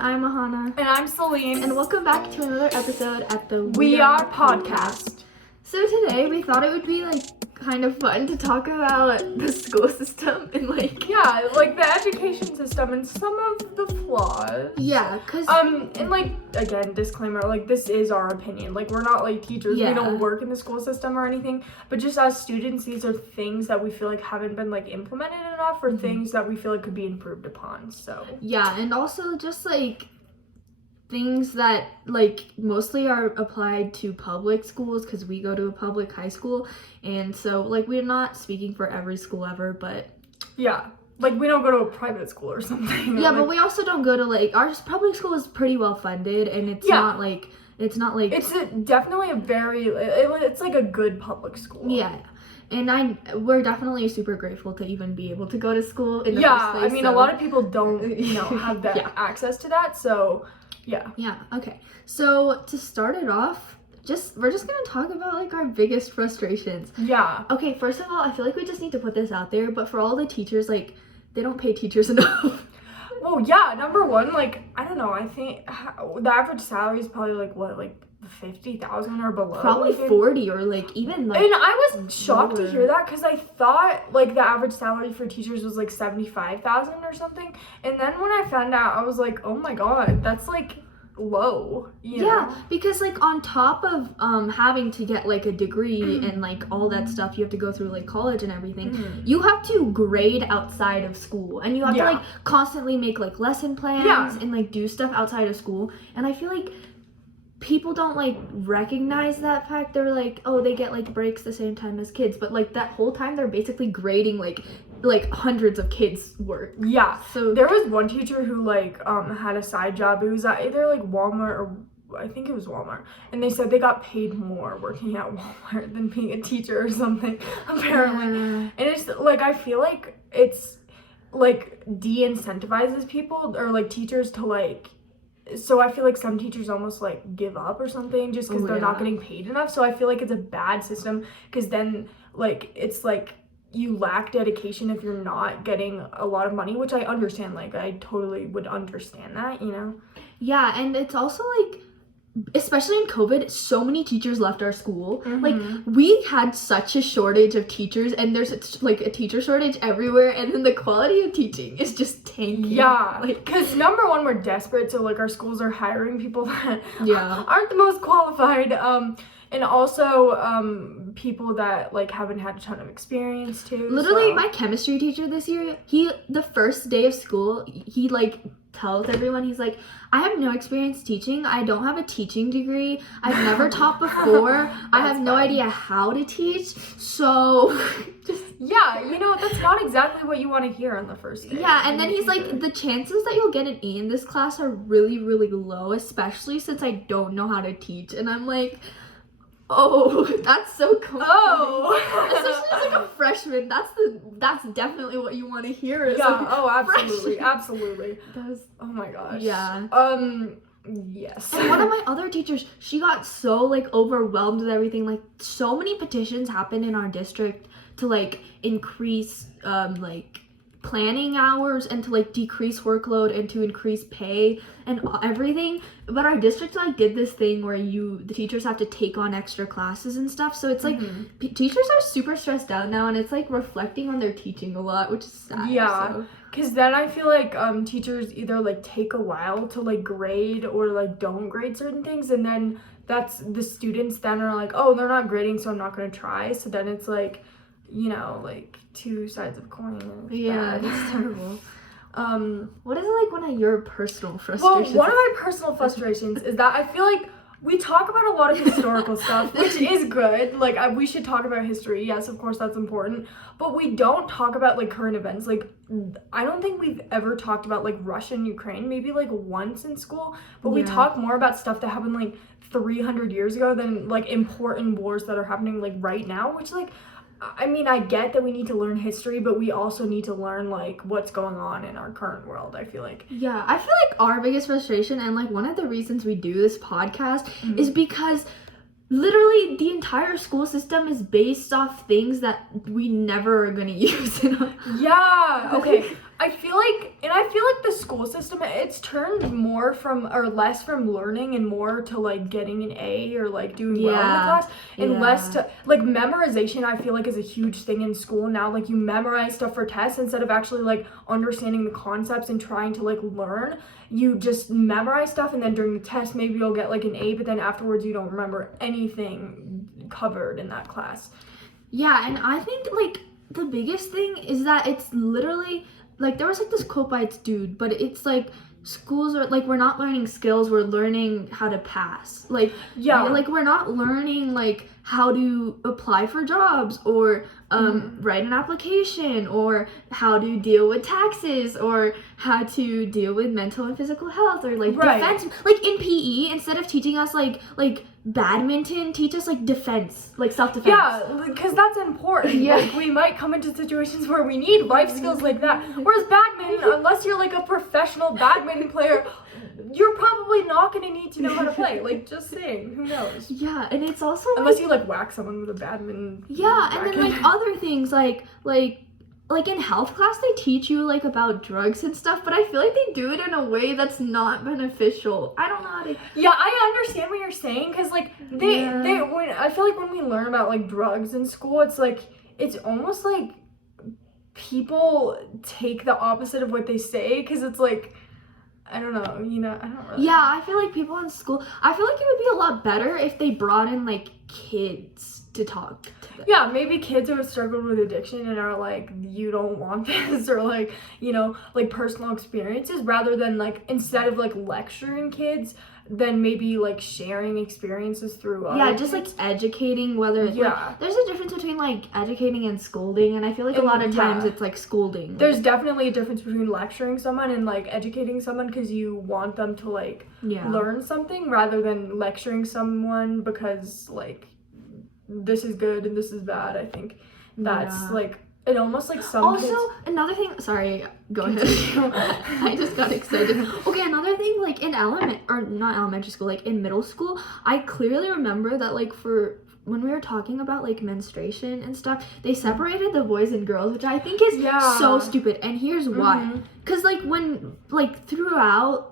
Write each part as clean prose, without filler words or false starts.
I'm Ahana. And I'm Celine. And welcome back to another episode at the We Are podcast. So today we thought it would be kind of fun to talk about the school system and the education system and some of the flaws. Yeah, cause and again, disclaimer, this is our opinion. We're not teachers. Yeah. We don't work in the school system or anything. But just as students, these are things that we feel haven't been implemented enough, or things that we feel could be improved upon. So yeah, and also just things that mostly are applied to public schools because we go to a public high school, and so we're not speaking for every school ever, but yeah, we don't go to a private school or something. Yeah, but we also don't go to our public school is pretty well funded, and it's not it's definitely a very it's a good public school. Yeah. And we're definitely super grateful to even be able to go to school in the first place. I mean, a lot of people don't have that access to that, so yeah. Okay, so to start it off, we're just gonna talk about our biggest frustrations. Yeah. Okay, first of all, I feel we just need to put this out there, but for all the teachers, they don't pay teachers enough. Well, yeah, number one, I don't know, I think the average salary is probably 50,000 or below. Probably 40 or even And I was shocked lower. to hear that, because I thought the average salary for teachers was 75,000 or something, and then when I found out, I was like, oh my god, that's low. You know? Because on top of having to get a degree and all that stuff, you have to go through college and everything. You have to grade outside of school, and you have to constantly make lesson plans and do stuff outside of school. And I feel people don't recognize that fact. They're oh, they get breaks the same time as kids, but that whole time they're basically grading hundreds of kids' work. Yeah. So there was one teacher who had a side job. It was at either Walmart, or I think it was Walmart, and they said they got paid more working at Walmart than being a teacher or something, apparently. And it's I feel it's de-incentivizes people or teachers to so I feel some teachers almost give up or something just because they're not getting paid enough. So I feel it's a bad system, because then it's you lack dedication if you're not getting a lot of money, which I understand. I totally would understand that, Yeah, and it's also especially in COVID, so many teachers left our school. We had such a shortage of teachers, and there's a teacher shortage everywhere, and then the quality of teaching is just tanking. Yeah, because number one, we're desperate, so our schools are hiring people that aren't the most qualified, and also people that haven't had a ton of experience too. Literally, my chemistry teacher this year, the first day of school, he tells everyone, he's I have no experience teaching. I don't have a teaching degree. I've never taught before. I have no idea how to teach. So just that's not exactly what you want to hear on the first day. Yeah, and then he's the chances that you'll get an E in this class are really, really low, especially since I don't know how to teach. And I'm oh, that's so cool. Oh, especially as a freshman, that's definitely what you want to hear. Absolutely, freshman. Absolutely. Oh my gosh. Yeah. Yes. And one of my other teachers, she got so overwhelmed with everything. So many petitions happened in our district to increase planning hours and to decrease workload and to increase pay and everything, but our district did this thing where the teachers have to take on extra classes and stuff, so it's teachers are super stressed out now, and it's reflecting on their teaching a lot, which is sad. Because then I feel teachers either take a while to grade or don't grade certain things, and then that's the students then are oh, they're not grading, so I'm not going to try, so then it's two sides of a coin. It's terrible. What is one of your personal frustrations? Well, one of my personal frustrations is that I feel we talk about a lot of historical stuff, which is good. We should talk about history. Yes, of course, that's important. But we don't talk about current events. I don't think we've ever talked about Russia and Ukraine, maybe once in school. But we talk more about stuff that happened 300 years ago than important wars that are happening right now, which I mean, I get that we need to learn history, but we also need to learn what's going on in our current world, I feel Yeah, I feel our biggest frustration, and one of the reasons we do this podcast is because literally the entire school system is based off things that we never are gonna use. Yeah, okay. I feel like the school system, it's turned more from, or less from learning and more to like getting an A or like doing well in the class, and less to like memorization. I feel like is a huge thing in school now. Like you memorize stuff for tests instead of actually like understanding the concepts and trying to like learn. You just memorize stuff, and then during the test maybe you'll get like an A, but then afterwards you don't remember anything covered in that class. Yeah, and I think like the biggest thing is that it's literally like there was like this quote by this dude, but it's like schools are like we're not learning skills, we're learning how to pass. Like like we're not learning like how to apply for jobs or write an application or how to deal with taxes or how to deal with mental and physical health or like defense. Like in PE, instead of teaching us like badminton, teach us like defense, like self-defense. Yeah, because that's important. Yeah. Like we might come into situations where we need life skills like that. Whereas badminton, unless you're like a professional badminton player, you're probably not going to need to know how to play. Like, just saying, who knows? Yeah, and it's also unless you like whack someone with a badminton. Yeah, and then like other things like in health class they teach you like about drugs and stuff, but I feel like they do it in a way that's not beneficial. I don't know how to. Yeah, I understand what you're saying, because like they when I feel like when we learn about like drugs in school, it's like it's almost like people take the opposite of what they say, because it's like I don't know, I don't really. Yeah, I feel like people in school, I feel like it would be a lot better if they brought in like kids to talk to them. Yeah, maybe kids who have struggled with addiction and are like, you don't want this, or like, like personal experiences, rather than like, instead of like lecturing kids, then maybe like sharing experiences through other just kids. like educating, whether like, there's a difference between like educating and scolding, and I feel like a lot of times it's like scolding. There's definitely a difference between lecturing someone and like educating someone because you want them to like learn something, rather than lecturing someone because like this is good and this is bad. I think that's like it almost like some also kids... Another thing, sorry, go ahead. I just got excited. Okay, another thing, like in not elementary school, like in middle school, I clearly remember that like for when we were talking about like menstruation and stuff, they separated the boys and girls, which I think is so stupid, and here's why. Because like when like throughout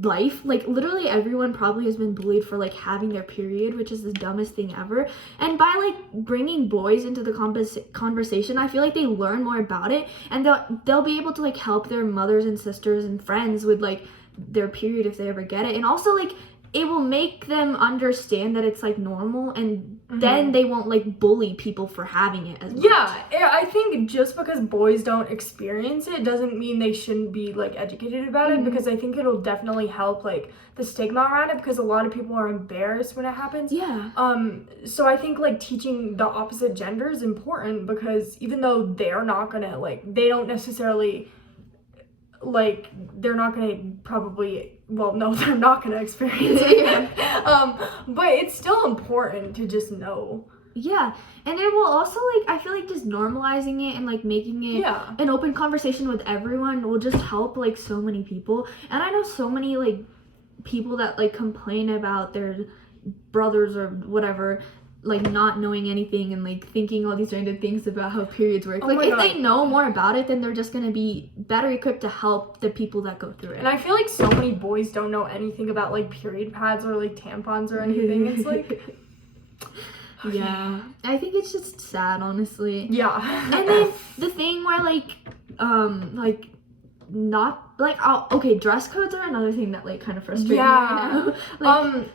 life, like literally everyone probably has been bullied for like having their period, which is the dumbest thing ever, and by like bringing boys into the conversation, I feel like they learn more about it, and they'll be able to like help their mothers and sisters and friends with like their period if they ever get it, and also like it will make them understand that it's like normal, and then they won't like bully people for having it as much. I think just because boys don't experience it doesn't mean they shouldn't be like educated about it, because I think it'll definitely help like the stigma around it, because a lot of people are embarrassed when it happens. So I think like teaching the opposite gender is important, because even though they're not gonna like, they don't necessarily like, they're not gonna probably, well, no, they're not gonna experience it. But it's still important to just know. Yeah, and it will also like, I feel like just normalizing it and like making it an open conversation with everyone will just help like so many people. And I know so many like people that like complain about their brothers or whatever like not knowing anything and like thinking all these random things about how periods work. Like if they know more about it, then they're just gonna be better equipped to help the people that go through it. And I feel like so many boys don't know anything about like period pads or like tampons or anything. It's like I think it's just sad, honestly. And then the thing where like not like okay, dress codes are another thing that like kind of frustrates me right now. Like,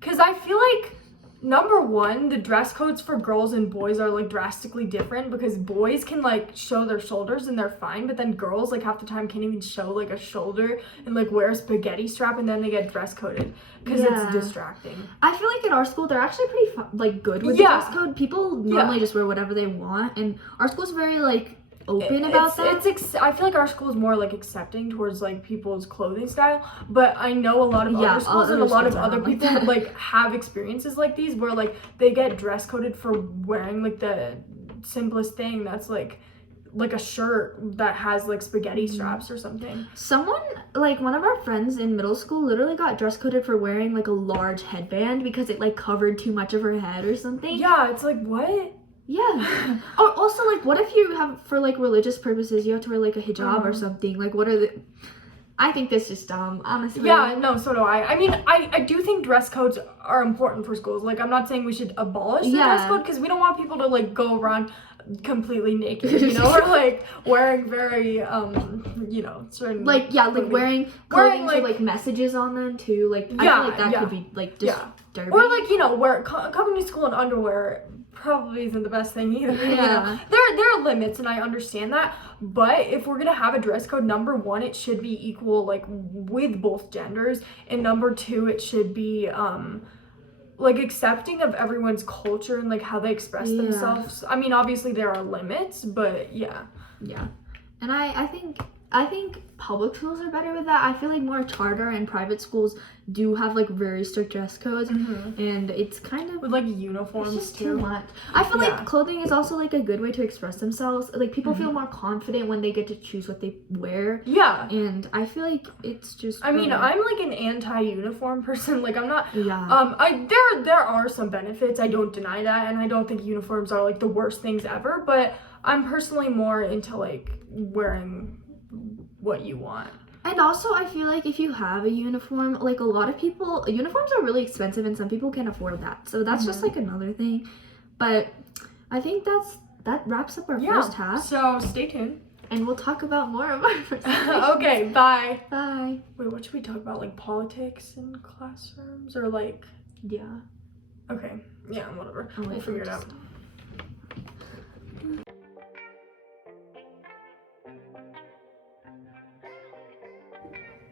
because I feel like number one, the dress codes for girls and boys are like drastically different, because boys can like show their shoulders and they're fine, but then girls like half the time can't even show like a shoulder and like wear a spaghetti strap, and then they get dress coded because it's distracting. I feel like at our school they're actually pretty like good with the dress code. People normally just wear whatever they want, and our school's very like open about that. I feel like our school is more like accepting towards like people's clothing style, but I know a lot of other schools and a lot of other people like have experiences like these where like they get dress coded for wearing like the simplest thing that's like a shirt that has like spaghetti straps or something. Someone, like one of our friends in middle school, literally got dress coded for wearing like a large headband because it like covered too much of her head or something. Yeah, it's like, what? Yeah. Or also, like, what if you have, for, like, religious purposes, you have to wear, like, a hijab or something? Like, what are the... I think this is dumb, honestly. Yeah, no, so do I. I mean, I do think dress codes are important for schools. Like, I'm not saying we should abolish the dress code, because we don't want people to, like, go around completely naked, you know, or, like, wearing very, you know, certain... Like, yeah, like, wearing clothing like, with, like, messages on them, too. Like, I feel like that could be, like, disturbing. Or, like, you know, coming to school in underwear probably isn't the best thing either. Yeah. You know? There are limits, and I understand that. But if we're gonna have a dress code, number one, it should be equal, like, with both genders, and number two, it should be like, accepting of everyone's culture and, like, how they express themselves. I mean, obviously there are limits, but yeah. And I think public schools are better with that. I feel like more charter and private schools do have, like, very strict dress codes, and it's kind of with, like, uniforms, it's just too much. I feel like clothing is also, like, a good way to express themselves. Like, people feel more confident when they get to choose what they wear. Yeah. And I feel like it's just... I mean, I'm, like, an anti-uniform person. Like, I'm not... Yeah. There are some benefits. I don't deny that, and I don't think uniforms are, like, the worst things ever, but I'm personally more into, like, wearing what you want. And also, I feel like if you have a uniform, like, a lot of people, uniforms are really expensive and some people can't afford that. So that's just, like, another thing. But I think that wraps up our first half. So stay tuned. And we'll talk about more of our first Okay, bye. Bye. Wait, what should we talk about? Like, politics in classrooms? Or, like... Yeah. Okay. Yeah, whatever. We'll figure it out.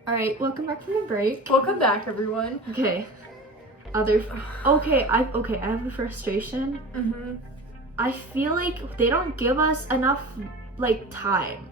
Alright, welcome back from the break. Welcome back, everyone. Okay. I have a frustration. I feel like they don't give us enough, like, time.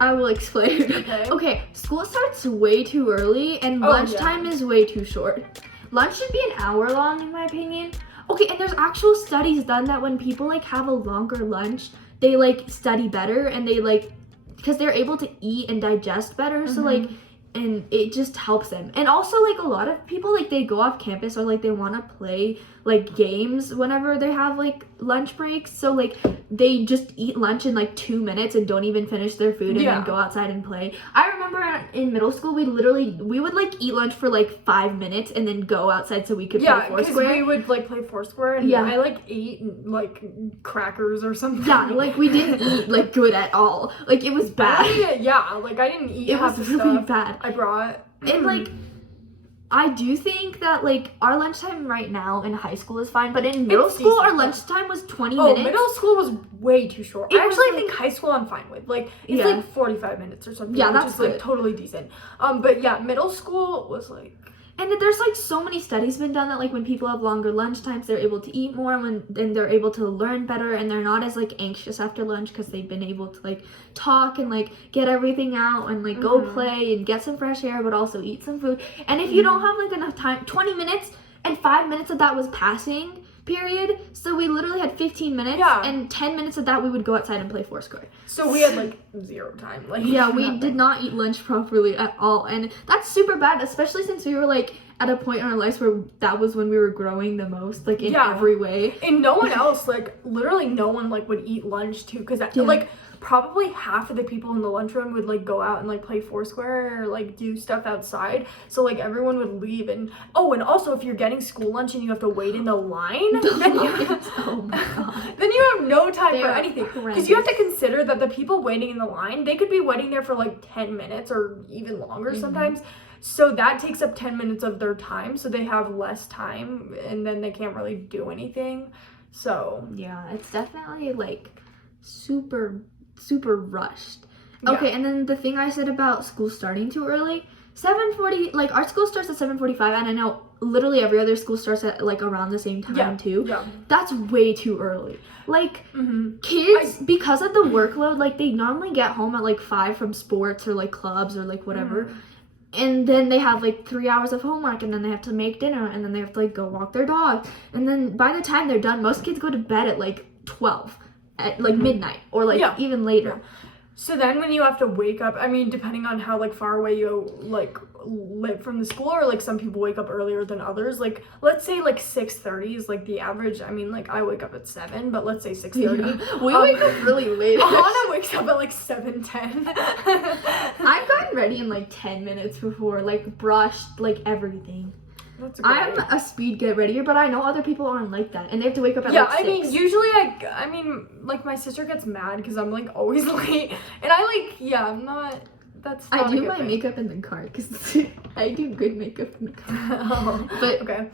I will explain. Okay, school starts way too early and lunchtime is way too short. Lunch should be an hour long, in my opinion. Okay, and there's actual studies done that when people, like, have a longer lunch, they, like, study better, and they, like, because they're able to eat and digest better, so, like, and it just helps them. And also, like, a lot of people, like, they go off campus or, like, they want to play, like, games whenever they have, like, lunch breaks, so, like, they just eat lunch in, like, 2 minutes and don't even finish their food and then go outside and play. I remember in middle school, we would, like, eat lunch for, like, 5 minutes and then go outside so we could play Foursquare. Yeah, because we would, like, play Foursquare, and I, like, ate, like, crackers or something. Yeah, like, we didn't eat, like, good at all. Like, it was bad. Like, I didn't eat half the stuff. It was really bad. I brought. And, like, I do think that, like, our lunchtime right now in high school is fine, but in middle school, our lunchtime was 20 minutes. Oh, middle school was way too short. I actually think high school I'm fine with. Like, it's like 45 minutes or something. Yeah, that's which is, like, totally decent. But yeah, middle school was, like... And there's, like, so many studies been done that, like, when people have longer lunch times, they're able to eat more, and they're able to learn better, and they're not as, like, anxious after lunch because they've been able to, like, talk and, like, get everything out and, like, go play and get some fresh air, but also eat some food. And if you don't have, like, enough time, 20 minutes and 5 minutes of that was passing period, so we literally had 15 minutes, and 10 minutes of that we would go outside and play Foursquare. So we had, like, zero time. Like, yeah, we did not eat lunch properly at all, and that's super bad, especially since we were, like, at a point in our lives where that was when we were growing the most, like, in every way. And no one else, like, literally no one, like, would eat lunch too, because like, probably half of the people in the lunchroom would, like, go out and, like, play Foursquare or, like, do stuff outside. So, like, everyone would leave. And and also, if you're getting school lunch and you have to wait in the line, then you have no time for anything. Because you have to consider that the people waiting in the line, they could be waiting there for, like, 10 minutes or even longer sometimes. So that takes up 10 minutes of their time. So they have less time, and then they can't really do anything. So yeah, it's definitely, like, super rushed. Okay, and then the thing I said about school starting too early, 7:40, like, our school starts at 7:45, and I know literally every other school starts at, like, around the same time too. That's way too early. Like, kids, because of the workload, like, they normally get home at, like, 5 from sports or, like, clubs or, like, whatever. And then they have, like, 3 hours of homework, and then they have to make dinner, and then they have to, like, go walk their dog. And then by the time they're done, most kids go to bed at, like, 12, at, like, midnight, or, like, even later. So then when you have to wake up, I mean, depending on how, like, far away you, like, late from the school, or like some people wake up earlier than others. Like let's say like 6:30 is like the average. I mean, like I wake up at 7, but let's say 6:30. Yeah. We wake up really late. Hannah wakes up at like 7:10. I've gotten ready in like 10 minutes before, like brushed, like everything. That's great. I'm a speed get readier, but I know other people aren't like that, and they have to wake up at yeah, like 6. I mean, usually I mean, like my sister gets mad because I'm like always late, and I like, yeah, I'm not. That's not I a do good my thing. makeup in the car because I do good makeup in the car. Oh, But okay.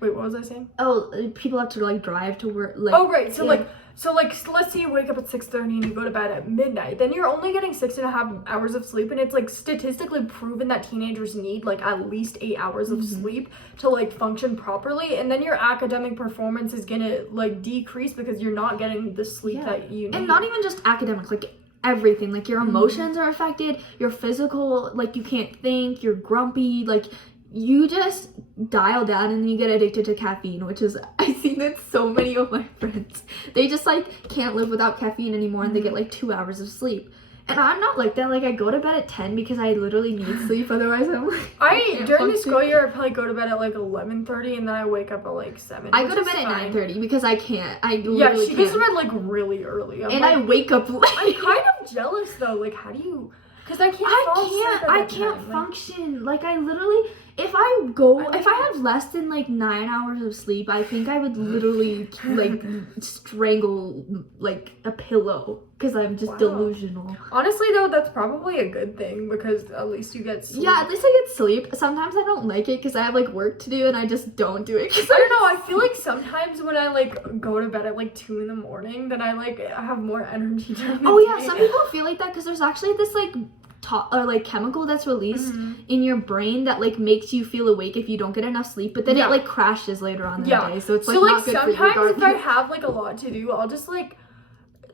Wait, what was I saying? oh, people have to like drive to work. Like, Oh, right. So yeah. like, so let's say you wake up at 6:30 and you go to bed at midnight. Then you're only getting 6.5 hours of sleep, and it's like statistically proven that teenagers need like at least 8 hours of sleep to like function properly. And then your academic performance is gonna like decrease because you're not getting the sleep that you need. And not even just academics, like everything. Like your emotions are affected. Your physical, like you can't think. You're grumpy. Like you just dial down, and then you get addicted to caffeine, which is, I see that so many of my friends, they just like can't live without caffeine anymore, and they get like 2 hours of sleep. And I'm not like that. Like I go to bed at 10 because I literally need sleep. Otherwise, I'm like I during the school year, I probably go to bed at like 11:30, and then I wake up at like 7. I go to bed at 9:30 because I can't. I Yeah, literally she goes to can't. bed like really early. And I wake up late. I'm kind of jealous though. Like, how do you? Because I can't. fall asleep at I that can't time. function. Like I literally, if I have less than like 9 hours of sleep, I think I would literally like strangle like a pillow because I'm just delusional. Honestly though, that's probably a good thing because at least you get sleep. Yeah, at least I get sleep. Sometimes I don't like it because I have like work to do and I just don't do it. Cause I don't know. I feel like sometimes when I like go to bed at like 2 a.m, then I like have more energy during the Oh day. yeah, some people feel like that because there's actually this like or like chemical that's released in your brain that like makes you feel awake if you don't get enough sleep, but then it like crashes later on in the day, so it's like not good for you sometimes if I regardless. have like a lot to do, I'll just like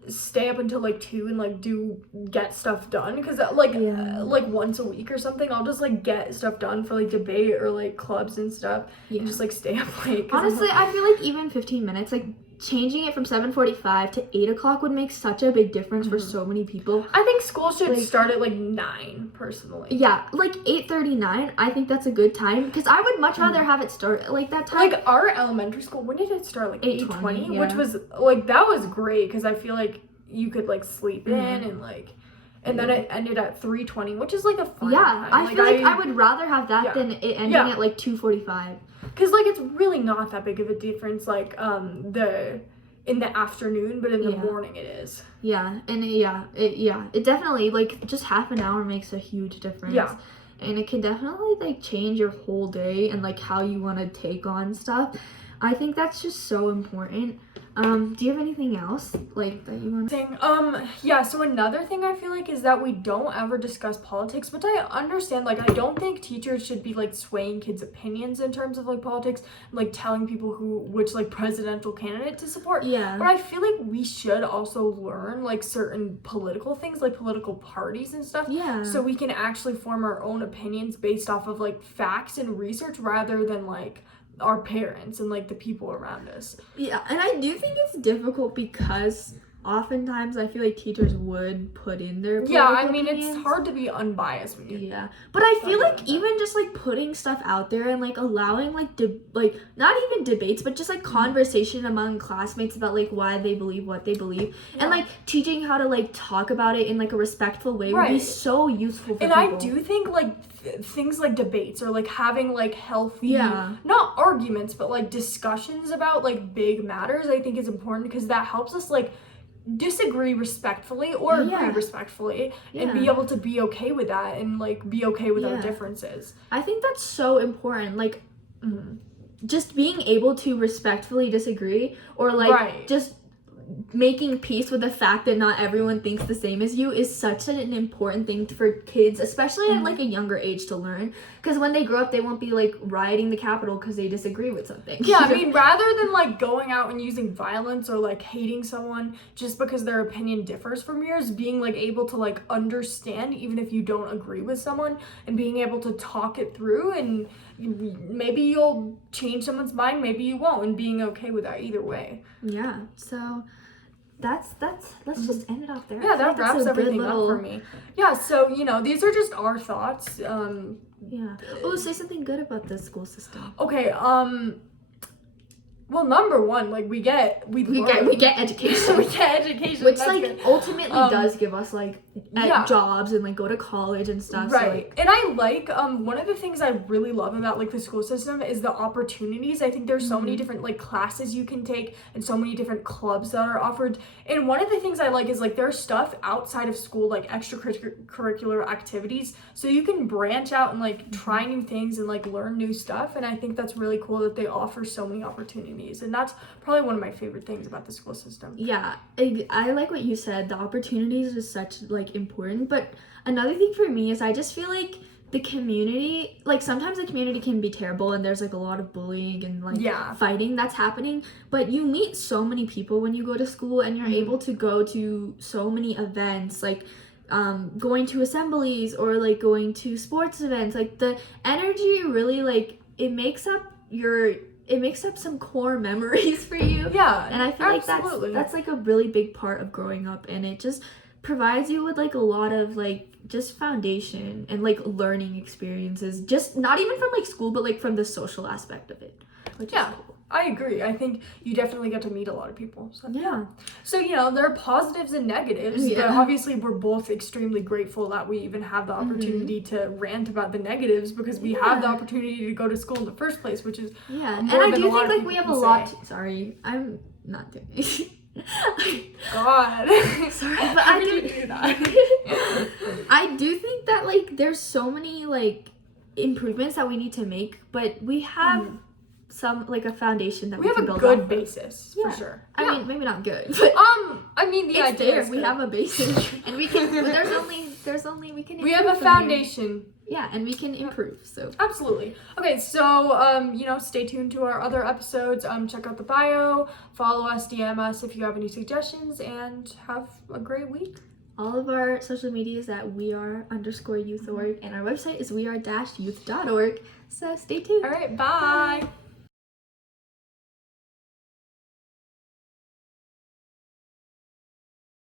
stay up until like 2 and like get stuff done because like once a week or something I'll just like get stuff done for like debate or like clubs and stuff and just like stay up late. Honestly, I feel like even 15 minutes, like changing it from 7:45 to 8 o'clock would make such a big difference for so many people. I think school should start at like 9 personally. Yeah, like 8:39. I think that's a good time because I would much rather have it start at like that time. Like our elementary school, when did it start? Like 8:20, yeah. which was like that was great because I feel like you could like sleep in and like. And then it ended at 3:20, which is like a fun time. I feel like I would rather have that than it ending at like 2:45. Because like it's really not that big of a difference, like in the afternoon, but in the morning it is. Yeah, and it definitely like just half an hour makes a huge difference. Yeah. And it can definitely like change your whole day and like how you want to take on stuff. I think that's just so important. Do you have anything else like that you want to yeah, so another thing I feel like is that we don't ever discuss politics, which I understand. Like I don't think teachers should be like swaying kids' opinions in terms of like politics and like telling people which like presidential candidate to support. Yeah. But I feel like we should also learn like certain political things, like political parties and stuff. Yeah. So we can actually form our own opinions based off of like facts and research rather than like our parents and like the people around us. Yeah, and I do think it's difficult because oftentimes I feel like teachers would put in their opinions. It's hard to be unbiased when you but I feel like even just like putting stuff out there and like allowing like not even debates but just like conversation among classmates about like why they believe what they believe and like teaching how to like talk about it in like a respectful way would be so useful for people. I do think like things like debates or like having like healthy not arguments but like discussions about like big matters I think is important because that helps us like disagree respectfully or agree respectfully and be able to be okay with that and like be okay with our differences. I think that's so important, like just being able to respectfully disagree or like just making peace with the fact that not everyone thinks the same as you is such an important thing for kids, especially at like a younger age, to learn, because when they grow up they won't be like rioting the Capitol because they disagree with something. I mean, rather than like going out and using violence or like hating someone just because their opinion differs from yours, being like able to like understand even if you don't agree with someone and being able to talk it through, and maybe you'll change someone's mind, maybe you won't, and being okay with that either way. So let's just end it off there. Yeah, that wraps everything up for me. Yeah, so, these are just our thoughts. Yeah. Oh, say something good about the school system. Okay, well, number one, like, we get education. We get education. Which, like, good. Ultimately does give us, like, jobs and, like, go to college and stuff. Right. So, like, and I like, one of the things I really love about, like, the school system is the opportunities. I think there's so many different, like, classes you can take and so many different clubs that are offered. And one of the things I like is, like, there's stuff outside of school, like, extracurricular activities. So you can branch out and, like, try new things and, like, learn new stuff. And I think that's really cool that they offer so many opportunities. And that's probably one of my favorite things about the school system. Yeah, I like what you said. The opportunities is such, like, important. But another thing for me is I just feel like the community, like, sometimes the community can be terrible and there's, like, a lot of bullying and, like, fighting that's happening. But you meet so many people when you go to school, and you're able to go to so many events, like, going to assemblies or, like, going to sports events. Like, the energy really, like, it makes up some core memories for you. Yeah, and I feel like that's like a really big part of growing up, and it just provides you with, like, a lot of, like, just foundation and, like, learning experiences, just not even from, like, school, but, like, from the social aspect of it, which is cool. I agree. I think you definitely get to meet a lot of people. So, yeah. So, there are positives and negatives, but obviously we're both extremely grateful that we even have the opportunity to rant about the negatives, because we have the opportunity to go to school in the first place, which is and I do think, like, we have a lot sorry, I'm not doing it. God. Sorry, but I do that. I do think that, like, there's so many, like, improvements that we need to make, but we have some, like, a foundation that we have can a build good off basis of. I sure. I mean, maybe not good, but it's there. We have a basis, and we can. There's only we can. We have a foundation. Yeah, and we can improve. So absolutely. Okay, so stay tuned to our other episodes. Check out the bio, follow us, DM us if you have any suggestions, and have a great week. All of our social media is at weare_youth.org, and our website is weare-youth.org. So stay tuned. All right, bye.